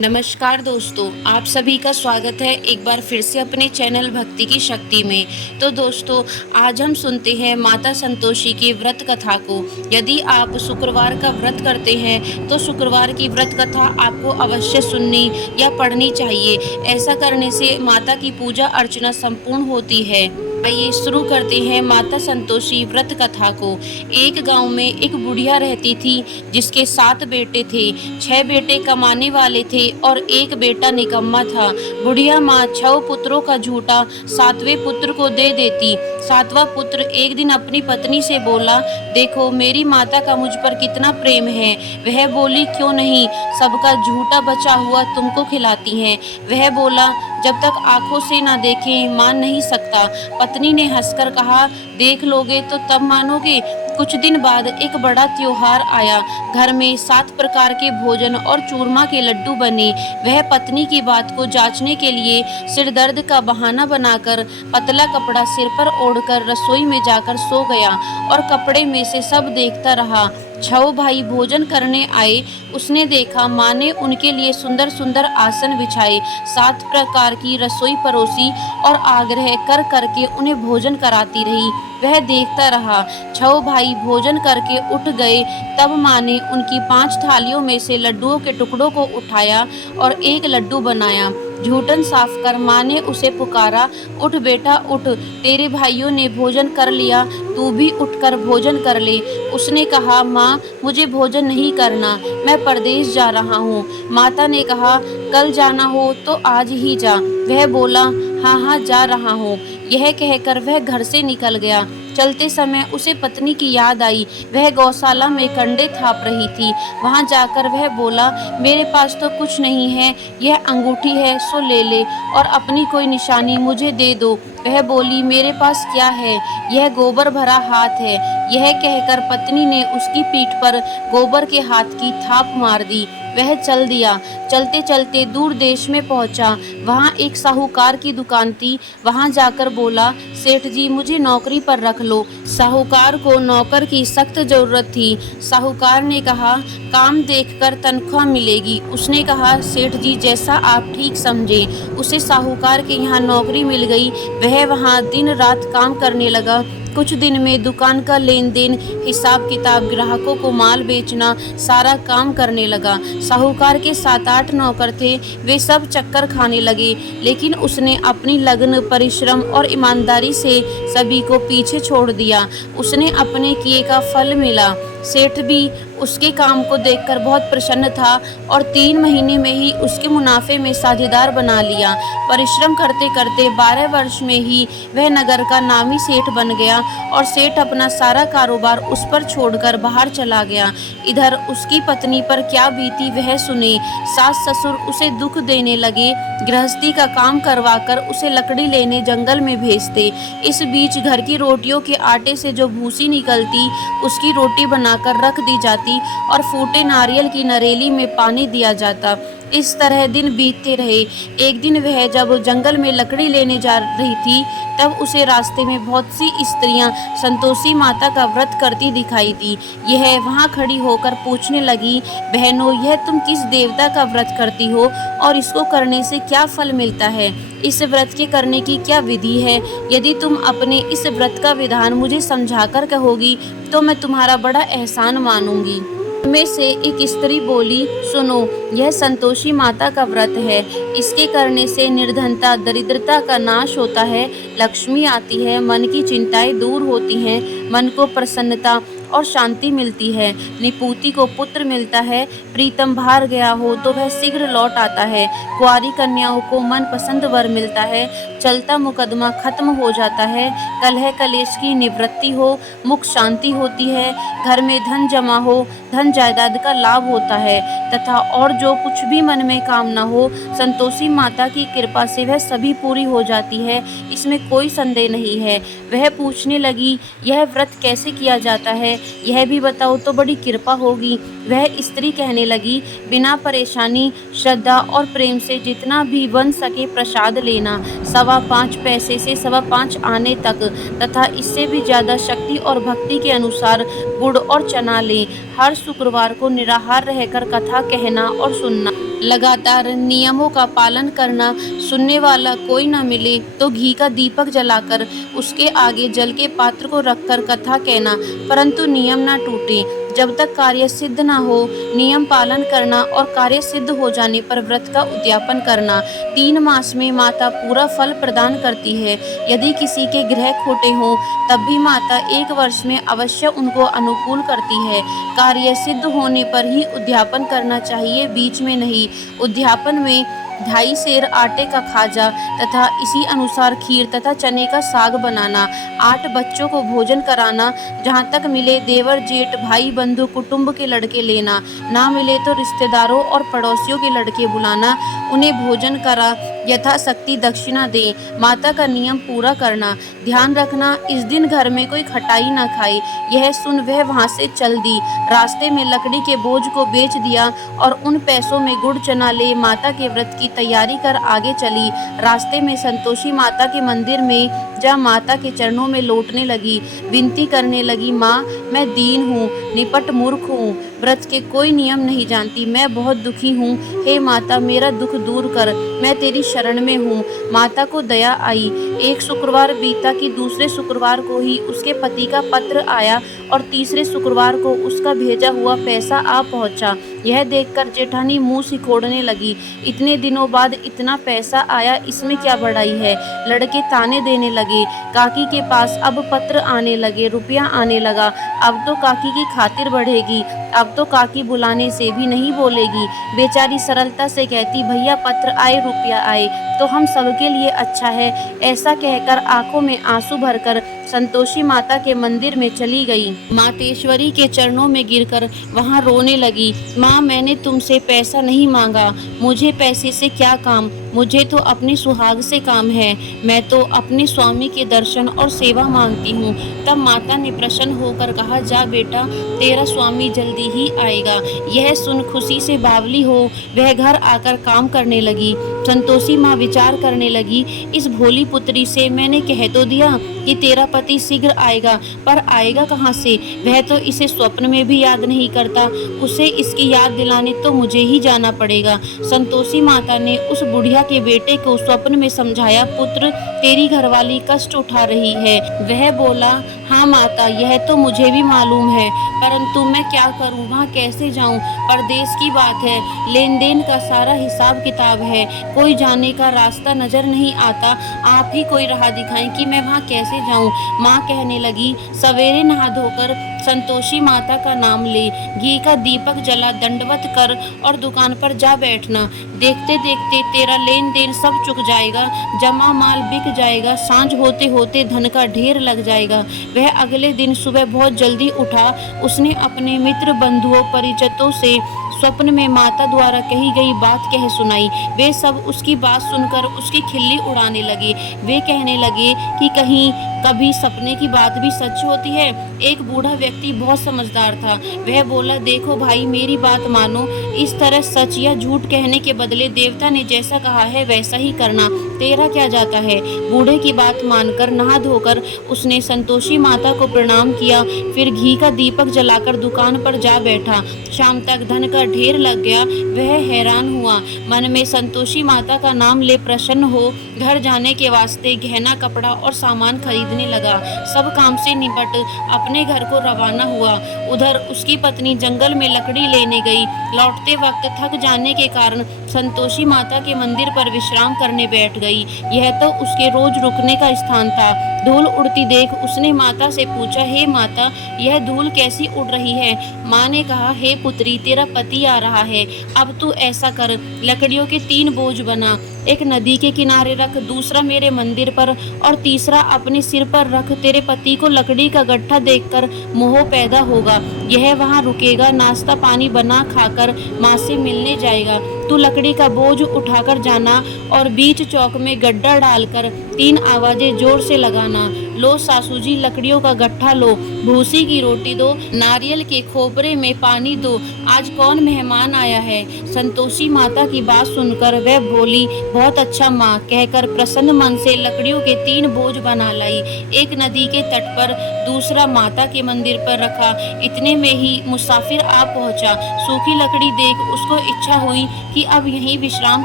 नमस्कार दोस्तों, आप सभी का स्वागत है एक बार फिर से अपने चैनल भक्ति की शक्ति में। तो दोस्तों, आज हम सुनते हैं माता संतोषी की व्रत कथा को। यदि आप शुक्रवार का व्रत करते हैं तो शुक्रवार की व्रत कथा आपको अवश्य सुननी या पढ़नी चाहिए। ऐसा करने से माता की पूजा अर्चना संपूर्ण होती है। आइए शुरू करते हैं माता संतोषी व्रत कथा को। एक गांव में एक बुढ़िया रहती थी जिसके 7 बेटे थे। 6 बेटे कमाने वाले थे और एक बेटा निकम्मा था। बुढ़िया माँ 6 पुत्रों का झूठा 7वें पुत्र को दे देती। 7वां पुत्र एक दिन अपनी पत्नी से बोला, देखो मेरी माता का मुझ पर कितना प्रेम है। वह बोली, क्यों नहीं, सबका झूठा बचा हुआ तुमको खिलाती हैं। वह बोला, जब तक आंखों से ना देखें मान नहीं सकता। पत्नी ने हंसकर कहा, देख लोगे तो तब मानोगे। कुछ दिन बाद एक बड़ा त्योहार आया। घर में 7 प्रकार के भोजन और चूरमा के लड्डू बने। वह पत्नी की बात को जांचने के लिए सिर दर्द का बहाना बनाकर पतला कपड़ा सिर पर ओढ़कर रसोई में जाकर सो गया और कपड़े में से सब देखता रहा। 6 भाई भोजन करने आए। उसने देखा माँ ने उनके लिए सुंदर सुंदर आसन बिछाए, 7 प्रकार की रसोई परोसी और आग्रह कर करके उन्हें भोजन कराती रही। वह देखता रहा। 6 भाई भोजन करके उठ गए। तब माँ ने उनकी 5 थालियों में से लड्डुओं के टुकड़ों को उठाया और एक लड्डू बनाया। झूठन साफ कर माँ ने उसे पुकारा, उठ बेटा उठ, तेरे भाइयों ने भोजन कर लिया, तू भी उठकर भोजन कर ले। उसने कहा, माँ मुझे भोजन नहीं करना, मैं परदेश जा रहा हूँ। माता ने कहा, कल जाना हो तो आज ही जा। वह बोला, हाँ हाँ जा रहा हूँ। यह कहकर वह घर से निकल गया। चलते समय उसे पत्नी की याद आई। वह गौशाला में कंडे थाप रही थी। वहां जाकर वह बोला, मेरे पास तो कुछ नहीं है, यह अंगूठी है सो ले ले और अपनी कोई निशानी मुझे दे दो। वह बोली, मेरे पास क्या है, यह गोबर भरा हाथ है। यह कहकर पत्नी ने उसकी पीठ पर गोबर के हाथ की थाप मार दी। वह चल दिया। चलते चलते दूर देश में पहुंचा। वहां एक साहूकार की दुकान थी। वहां जाकर बोला, सेठ जी मुझे नौकरी पर रख लो। साहूकार को नौकर की सख्त जरूरत थी। साहूकार ने कहा, काम देखकर तनख्वाह मिलेगी। उसने कहा, सेठ जी जैसा आप ठीक समझे। उसे साहूकार के यहाँ नौकरी मिल गई। वह वहाँ दिन रात काम करने लगा। कुछ दिन में दुकान का लेन देन, हिसाब किताब, ग्राहकों को माल बेचना, सारा काम करने लगा। साहूकार के 7-8 नौकर थे। वे सब चक्कर खाने लगे, लेकिन उसने अपनी लगन, परिश्रम और ईमानदारी से सभी को पीछे छोड़ दिया। उसने अपने किए का फल मिला। सेठ भी उसके काम को देखकर बहुत प्रसन्न था और 3 महीने में ही उसके मुनाफे में साझेदार बना लिया। परिश्रम करते करते 12 वर्ष में ही वह नगर का नामी सेठ बन गया और सेठ अपना सारा कारोबार उस पर छोड़कर बाहर चला गया। इधर उसकी पत्नी पर क्या बीती वह सुने। सास ससुर उसे दुख देने लगे। गृहस्थी का काम करवाकर उसे लकड़ी लेने जंगल में भेजते। इस बीच घर की रोटियों के आटे से जो भूसी निकलती उसकी रोटी बनाकर रख दी जाती और फूटे नारियल की नरेली में पानी दिया जाता। इस तरह दिन बीतते रहे। एक दिन वह जब जंगल में लकड़ी लेने जा रही थी तब उसे रास्ते में बहुत सी स्त्रियां संतोषी माता का व्रत करती दिखाई दी। यह वहां खड़ी होकर पूछने लगी, बहनों यह तुम किस देवता का व्रत करती हो और इसको करने से क्या फल मिलता है? इस व्रत के करने की क्या विधि है? यदि तुम अपने इस व्रत का विधान मुझे समझाकर कहोगी तो मैं तुम्हारा बड़ा एहसान मानूंगी। में से एक स्त्री बोली, सुनो यह संतोषी माता का व्रत है। इसके करने से निर्धनता, दरिद्रता का नाश होता है, लक्ष्मी आती है, मन की चिंताएं दूर होती हैं, मन को प्रसन्नता और शांति मिलती है, निपुति को पुत्र मिलता है, प्रीतम बाहर गया हो तो वह शीघ्र लौट आता है, कुंवारी कन्याओं को मन पसंद वर मिलता है, चलता मुकदमा खत्म हो जाता है, कलह कलेश की निवृत्ति हो, मुख शांति होती है, घर में धन जमा हो, धन जायदाद का लाभ होता है तथा और जो कुछ भी मन में कामना हो संतोषी माता की कृपा से वह सभी पूरी हो जाती है। इसमें कोई संदेह नहीं है। वह पूछने लगी, यह व्रत कैसे किया जाता है, यह भी बताओ तो बड़ी कृपा होगी। वह स्त्री कहने लगी, बिना परेशानी, श्रद्धा और प्रेम से जितना भी बन सके प्रसाद लेना, 5.25 पैसे से 5.25 आने तक तथा इससे भी ज़्यादा शक्ति और भक्ति के अनुसार गुड़ और चना लें। हर शुक्रवार को निराहार रहकर कथा कहना और सुनना। लगातार नियमों का पालन करना। सुनने वाला कोई न मिले तो घी का दीपक जलाकर उसके आगे जल के पात्र को रखकर कथा कहना, परंतु नियम ना टूटे। जब तक कार्य सिद्ध न हो नियम पालन करना और कार्य सिद्ध हो जाने पर व्रत का उद्यापन करना। 3 मास में माता पूरा फल प्रदान करती है। यदि किसी के ग्रह खोटे हों तब भी माता 1 वर्ष में अवश्य उनको अनुकूल करती है। कार्य सिद्ध होने पर ही उद्यापन करना चाहिए, बीच में नहीं। उद्यापन में 2.5 सेर आटे का खाजा तथा इसी अनुसार खीर तथा चने का साग बनाना। 8 बच्चों को भोजन कराना। जहाँ तक मिले देवर जेठ भाई बंधु कुटुंब के लड़के लेना, ना मिले तो रिश्तेदारों और पड़ोसियों के लड़के बुलाना, उन्हें भोजन करा यथाशक्ति दक्षिणा दें। माता का नियम पूरा करना। ध्यान रखना इस दिन घर में कोई खटाई ना खाए। यह सुन वह वहाँ से चल दी। रास्ते में लकड़ी के बोझ को बेच दिया और उन पैसों में गुड़ चना ले माता के व्रत की तैयारी कर आगे चली। रास्ते में संतोषी माता के मंदिर में जा माता के चरणों में लौटने लगी। विनती करने लगी, माँ मैं दीन हूँ, निपट मूर्ख हूँ, व्रत के कोई नियम नहीं जानती, मैं बहुत दुखी हूँ। हे माता मेरा दुख दूर कर, मैं तेरी शरण में हूँ। माता को दया आई। एक शुक्रवार बीता कि दूसरे शुक्रवार को ही उसके पति का पत्र आया और तीसरे शुक्रवार को उसका भेजा हुआ पैसा आ पहुँचा। यह देखकर जेठानी मुँह सिकोड़ने लगी। इतने दिनों बाद इतना पैसा आया, इसमें क्या बड़ाई है। लड़के ताने देने लगे। काकी के पास अब पत्र आने लगे, रुपया आने लगा। अब तो काकी की खातिर बढ़ेगी, अब तो काकी बुलाने से भी नहीं बोलेगी। बेचारी सरलता से कहती, भैया पत्र आए रुपया आए तो हम सबके लिए अच्छा है। ऐसा कहकर आंखों में आंसू भरकर संतोषी माता के मंदिर में चली गई। मातेश्वरी के चरणों में गिरकर वहां रोने लगी। माँ मैंने तुमसे पैसा नहीं मांगा, मुझे पैसे से क्या काम, मुझे तो अपने सुहाग से काम है। मैं तो अपने स्वामी के दर्शन और सेवा मांगती हूँ। तब माता ने प्रसन्न होकर कहा, जा बेटा तेरा स्वामी जल्दी ही आएगा। यह सुन खुशी से बावली हो वह घर आकर काम करने लगी। संतोषी माँ विचार करने लगी, इस भोली पुत्री से मैंने कह तो दिया कि तेरा पति शीघ्र आएगा, पर आएगा कहाँ से। वह तो इसे स्वप्न में भी याद नहीं करता, उसे इसकी याद दिलाने तो मुझे ही जाना पड़ेगा। संतोषी माता ने उस बुढ़िया के बेटे को स्वप्न में समझाया, पुत्र तेरी घरवाली कष्ट उठा रही है। वह बोला, हाँ माता यह तो मुझे भी मालूम है, परंतु मैं क्या करूँ, वहाँ कैसे जाऊँ। परदेश की बात है, लेन देन का सारा हिसाब किताब है, कोई जाने का रास्ता नजर नहीं आता। आप ही कोई राह दिखाएं कि मैं वहाँ कैसे जाऊँ। माँ कहने लगी, सवेरे नहा धोकर संतोषी माता का नाम ले, घी का दीपक जला, दंडवत कर और दुकान पर जा बैठना। देखते देखते तेरा लेन देन सब चुक जाएगा, जमा माल बिक जाएगा, सांझ होते होते धन का ढेर लग जाएगा। वह अगले दिन सुबह बहुत जल्दी उठा। उसने अपने मित्र बंधुओं परिचितों से स्वप्न में माता द्वारा कही गई बात कह सुनाई। वे सब उसकी बात सुनकर उसकी खिल्ली उड़ाने लगे। वे कहने लगे कि कहीं कभी सपने की बात भी सच होती है। एक बूढ़ा व्यक्ति बहुत समझदार था। वह बोला, देखो भाई मेरी बात मानो, इस तरह सच या झूठ कहने के बदले देवता ने जैसा कहा है वैसा ही करना, तेरा क्या जाता है। बूढ़े की बात मानकर नहा धोकर उसने संतोषी माता को प्रणाम किया, फिर घी का दीपक जलाकर दुकान पर जा बैठा। शाम तक धन का ढेर लग गया। वह हैरान हुआ, मन में संतोषी माता का नाम ले प्रसन्न हो घर जाने के वास्ते गहना कपड़ा और सामान खरीदने लगा। सब काम से निपट अपने घर को रवाना हुआ। उधर उसकी पत्नी जंगल में लकड़ी लेने गई। लौटते वक्त थक जाने के कारण संतोषी माता के मंदिर पर विश्राम करने बैठ गई। यह तो उसके रोज रुकने का स्थान था। धूल उड़ती देख उसने माता से पूछा, हे माता यह धूल कैसी उड़ रही है। माँ ने कहा, हे पुत्री तेरा पति आ रहा है, अब तू ऐसा कर, लकड़ियों के 3 बोझ बना, एक नदी के किनारे रख, दूसरा मेरे मंदिर पर और तीसरा अपने सिर पर रख। तेरे पति को लकड़ी का गट्ठा देखकर मोह पैदा होगा, यह वहाँ रुकेगा, नाश्ता पानी बना खाकर माँ से मिलने जाएगा। तू लकड़ी का बोझ उठाकर जाना और बीच चौक में गड्ढा डालकर 3 आवाजें जोर से लगाना। लो सासू जी लकड़ियों का गट्ठा लो, भूसी की रोटी दो, नारियल के खोपरे में पानी दो, आज कौन मेहमान आया है। संतोषी माता की बात सुनकर वह बोली, बहुत अच्छा माँ, कहकर प्रसन्न मन से लकड़ियों के 3 बोझ बना लाई। एक नदी के तट पर, दूसरा माता के मंदिर पर रखा। इतने में ही मुसाफिर आ पहुंचा। सूखी लकड़ी देख उसको इच्छा हुई कि अब यहीं विश्राम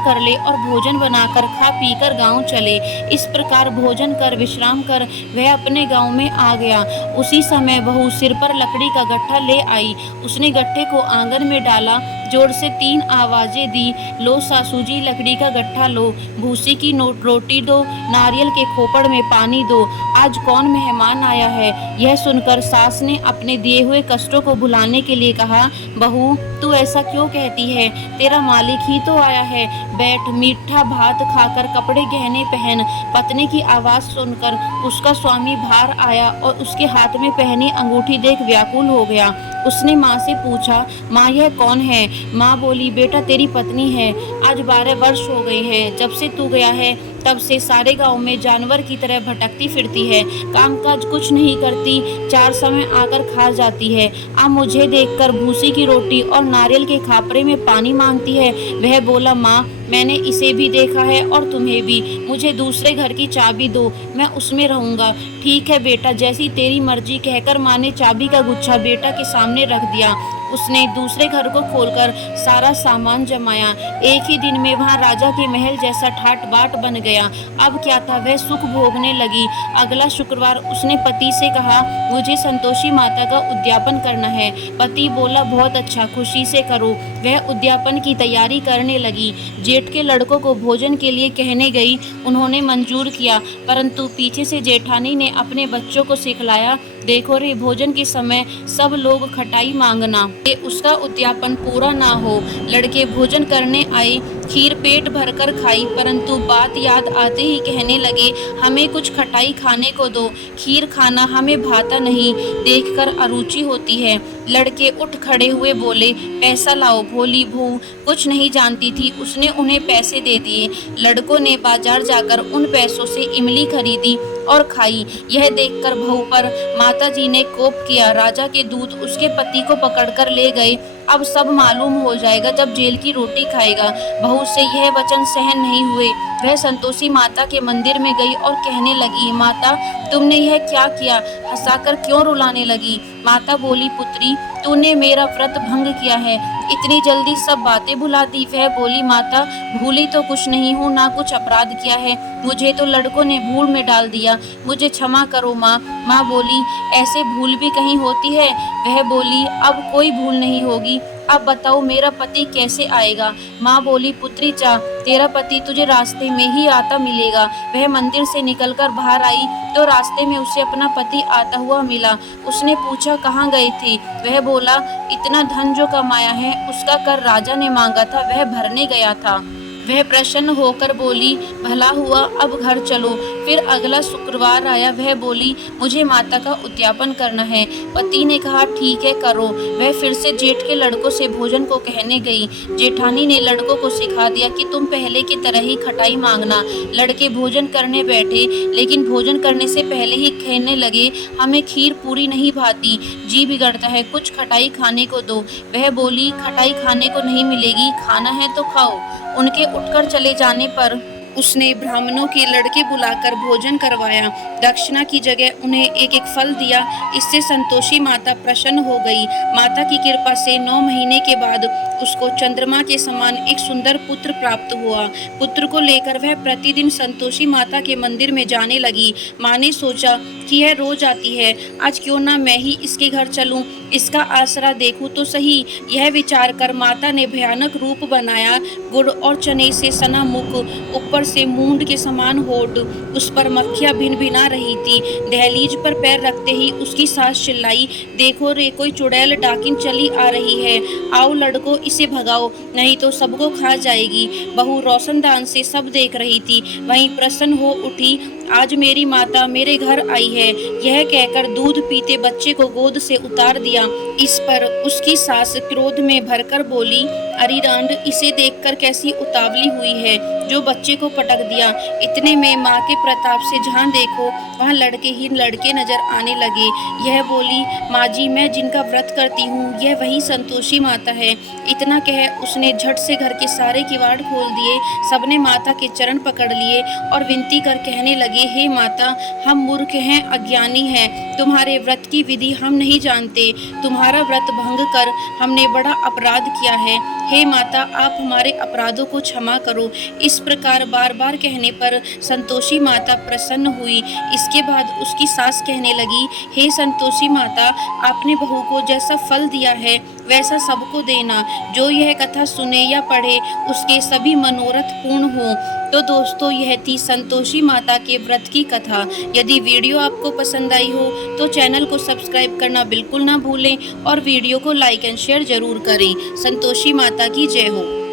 कर ले और भोजन बनाकर खा पीकर गांव चले। इस प्रकार भोजन कर विश्राम कर वह अपने गांव में आ गया। उसी समय बहू सिर पर लकड़ी का गट्ठा ले आई। उसने गट्ठे को आंगन में डाला, जोर से 3 आवाजें दी, लो सासू जी लकड़ी का गट्ठा लो, भूसी की रोटी दो, नारियल के खोपड़ में पानी दो, आज कौन मेहमान आया है। यह सुनकर सास ने अपने दिए हुए कष्टों को भुलाने के लिए कहा, बहू तू ऐसा क्यों कहती है, तेरा मालिक ही तो आया है, बैठ मीठा भात खाकर कपड़े गहने पहन। पत्नी की आवाज सुनकर उसका स्वामी बाहर आया और उसके हाथ में पहनी अंगूठी देख व्याकुल हो गया। उसने माँ से पूछा, माँ यह कौन है। माँ बोली, बेटा तेरी पत्नी है, आज 12 वर्ष हो गए हैं, जब से तू गया है तब से सारे गांव में जानवर की तरह भटकती फिरती है, कामकाज कुछ नहीं करती, 4 समय आकर खा जाती है। अब मुझे देखकर भूसी की रोटी और नारियल के खापरे में पानी मांगती है। वह बोला, माँ मैंने इसे भी देखा है और तुम्हें भी, मुझे दूसरे घर की चाबी दो, मैं उसमें रहूंगा। ठीक है बेटा, जैसी तेरी मर्जी, कहकर माँ ने चाबी का गुच्छा बेटा के सामने रख दिया। उसने दूसरे घर को खोलकर सारा सामान जमाया। एक ही दिन में वहां राजा के महल जैसा ठाट बाट बन गया। अब क्या था, वह सुख भोगने लगी। अगला शुक्रवार उसने पति से कहा, मुझे संतोषी माता का उद्यापन करना है। पति बोला, बहुत अच्छा, खुशी से करो। वह उद्यापन की तैयारी करने लगी। जेठ के लड़कों को भोजन के लिए कहने गई, उन्होंने मंजूर किया, परंतु पीछे से जेठानी ने अपने बच्चों को सिखलाया, देखो रे, भोजन के समय सब लोग खटाई मांगना, ये उसका उद्यापन पूरा ना हो। लड़के भोजन करने आए, खीर पेट भरकर खाई, परंतु बात याद आते ही कहने लगे, हमें कुछ खटाई खाने को दो, खीर खाना हमें भाता नहीं, देखकर अरुचि होती है। लड़के उठ खड़े हुए बोले, पैसा लाओ। भोली बहू कुछ नहीं जानती थी, उसने उन्हें पैसे दे दिए। लड़कों ने बाजार जाकर उन पैसों से इमली खरीदी और खाई। यह देखकर बहू पर माताजी ने कोप किया। राजा के दूत उसके पति को पकड़कर ले गए। अब सब मालूम हो जाएगा जब जेल की रोटी खाएगा। बहू से यह वचन सहन नहीं हुए। वह संतोषी माता के मंदिर में गई और कहने लगी, माता तुमने यह क्या किया, हंसाकर क्यों रुलाने लगी। माता बोली, पुत्री तूने मेरा व्रत भंग किया है, इतनी जल्दी सब बातें भुला दी। वह बोली, माता भूली तो कुछ नहीं हूँ, ना कुछ अपराध किया है, मुझे तो लड़कों ने भूल में डाल दिया, मुझे क्षमा करो माँ। माँ बोली, ऐसे भूल भी कहीं होती है। वह बोली, अब कोई भूल नहीं होगी, अब बताओ मेरा पति कैसे आएगा। माँ बोली, पुत्री जा, तेरा पति तुझे रास्ते में ही आता मिलेगा। वह मंदिर से निकलकर बाहर आई तो रास्ते में उसे अपना पति आता हुआ मिला। उसने पूछा, कहाँ गए थे। वह बोला, इतना धन जो कमाया है उसका कर राजा ने मांगा था, वह भरने गया था। वह प्रसन्न होकर बोली, भला हुआ, अब घर चलो। फिर अगला शुक्रवार आया। वह बोली, मुझे माता का उद्यापन करना है। पति ने कहा, ठीक है करो। वह फिर से जेठ के लड़कों से भोजन को कहने गई। जेठानी ने लड़कों को सिखा दिया कि तुम पहले की तरह ही खटाई मांगना। लड़के भोजन करने बैठे, लेकिन भोजन करने से पहले ही कहने लगे, हमें खीर पूरी नहीं भाती, जी बिगड़ता है, कुछ खटाई खाने को दो। वह बोली, खटाई खाने को नहीं मिलेगी, खाना है तो खाओ। उनके उठकर चले जाने पर उसने ब्राह्मणों के लड़के बुलाकर भोजन करवाया। दक्षिणा की जगह उन्हें एक एक फल दिया। इससे संतोषी माता प्रसन्न हो गई। माता की कृपा से 9 महीने के बाद उसको चंद्रमा के समान एक सुंदर पुत्र प्राप्त हुआ। पुत्र को लेकर वह प्रतिदिन संतोषी माता के मंदिर में जाने लगी। माँ ने सोचा कि यह रोज आती है, आज क्यों ना मैं ही इसके घर चलूं, इसका आसरा देखूं तो सही। यह विचार कर माता ने भयानक रूप बनाया। गुड़ और चने से सना मुख, ऊपर से मूंड के समान होठ, उस पर मक्खियां भिनभिना रही थी। दहलीज पर पैर रखते ही उसकी सास चिल्लाई, देखो रे, कोई चुड़ैल डाकिन चली आ रही है, आओ लड़को इसे भगाओ, नहीं तो सबको खा जाएगी। बहू रोशनदान से सब देख रही थी। वहीं प्रसन्न हो उठी आज मेरी माता मेरे घर आई है। यह कहकर दूध पीते बच्चे को गोद से उतार दिया। इस पर उसकी सास क्रोध में भरकर बोली, अरे रांड, इसे देखकर कैसी उतावली हुई है जो बच्चे को पटक दिया। इतने में माँ के प्रताप से जहाँ देखो वहाँ लड़के ही लड़के नजर आने लगे। यह बोली, माँ जी, मैं जिनका व्रत करती हूँ यह वही संतोषी माता है। इतना कह उसने झट से घर के सारे किवाड़ खोल दिए। सबने माता के चरण पकड़ लिए और विनती कर कहने लगे, हे माता, हम मूर्ख हैं, अज्ञानी हैं, तुम्हारे व्रत की विधि हम नहीं जानते। तुम्हारा व्रत भंग कर हमने बड़ा अपराध किया है। हे माता, आप हमारे अपराधों को क्षमा करो। इस प्रकार बार बार कहने पर संतोषी माता प्रसन्न हुई। इसके बाद उसकी सास कहने लगी, हे संतोषी माता, आपने बहू को जैसा फल दिया है वैसा सबको देना। जो यह कथा सुने या पढ़े उसके सभी मनोरथ पूर्ण हो। तो दोस्तों, यह थी संतोषी माता के व्रत की कथा। यदि वीडियो आपको पसंद आई हो तो चैनल को सब्सक्राइब करना बिल्कुल ना भूलें और वीडियो को लाइक एंड शेयर जरूर करें। संतोषी माता की जय हो।